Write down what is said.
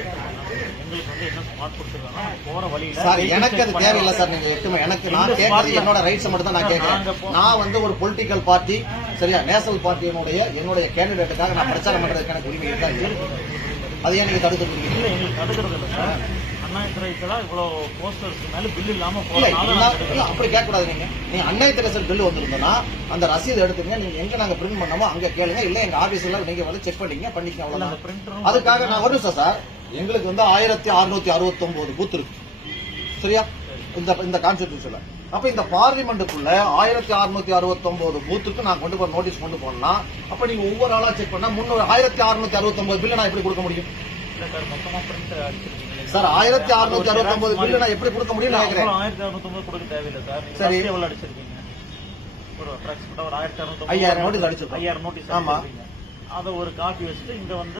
என்ன ஸ்மார்ட் கொடுத்துருக்காங்க போற வழியில சார் எனக்கு அது தேவையில்லை சார். நீங்க எட்டுமே எனக்கு நான் கேட்கறது என்னோட ரைட்ஸ் மட்டும் தான் நான் கேட்கிறேன். நான் வந்து ஒரு பொலிட்டிக்கல் பார்ட்டி சரியா நேஷனல் பார்ட்டியினுடைய என்னுடைய கேண்டிடேட்டுக்காக நான் பிரச்சாரம் பண்றதுக்கு எனக்கு உரிமை இருக்கா? அது ஏன் நீங்க தடுக்க முடியும்? இல்ல எங்களுக்கு தடுக்கிறது இல்லை சார். அண்ணாத்த ரைஸ்ல இவ்வளவு போஸ்டர்ஸ் மேல பில் இல்லாம அப்படி கேட்க கூடாது. நீங்க அண்ணாத்த ரைஸ் பில் வந்திருந்தோம்னா அந்த ரசீது எடுத்துங்க. நீங்க எங்க நாங்க பிரிண்ட் பண்ணோமோ அங்க கேளுங்க. இல்ல எங்க ஆபீஸ்ல நீங்க வந்து செக் பண்ணிக்க அவ்வளவுதான். அதுக்காக நான் ஒரு நிமிஷம் சார். எங்களுக்கு வந்து 1669 பூத் இருக்கு சரியா இந்த கான்ஸ்டிடியூஷன்ல. அப்ப இந்த பார்லிமெண்ட்டுக்குள்ள 1669 பூத்துக்கு நான் கொண்டு போற நோட்டீஸ் கொண்டு போனா அப்ப நீங்க ஒவ்வொரு ஆளா செக் பண்ணா 1669 பில்ல நான் எப்படி கொடுக்க முடியும் சார்? 1669 பில்லு நான் எப்படி கொடுக்க முடியும் நினைக்கிறேன். 1669 கொடுக்க தேவையில்லை சார். சரி எவ்வளவு அடிச்சிருக்கீங்க? ஒரு 5000 நோட்டீஸ் அடிச்சிருக்கோம். 5000 நோட்டீஸ். ஆமா அதை ஒரு காப்பி வச்சுட்டு இங்க வந்து